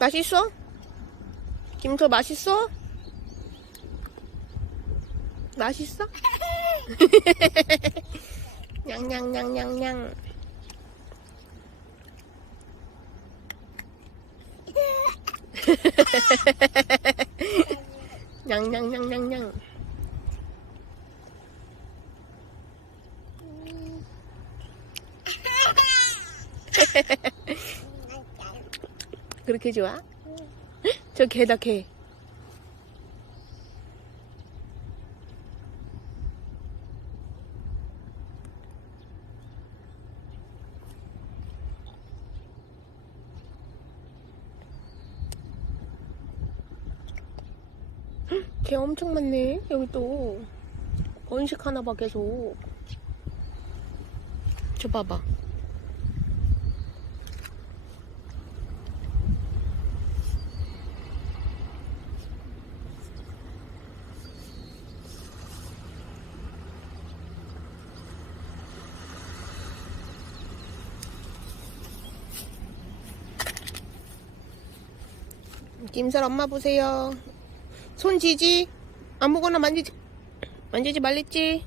맛있어? 김토 맛있어? 맛있어? 냥냥냥냥냥. 냥냥냥냥냥. 그렇게 좋아? 저 개다 개. 헉, 개 엄청 많네. 여기 또 번식 하나 봐 계속. 저 봐봐. 김설 엄마 보세요. 손 지지? 아무거나 만지지, 만지지 말랬지?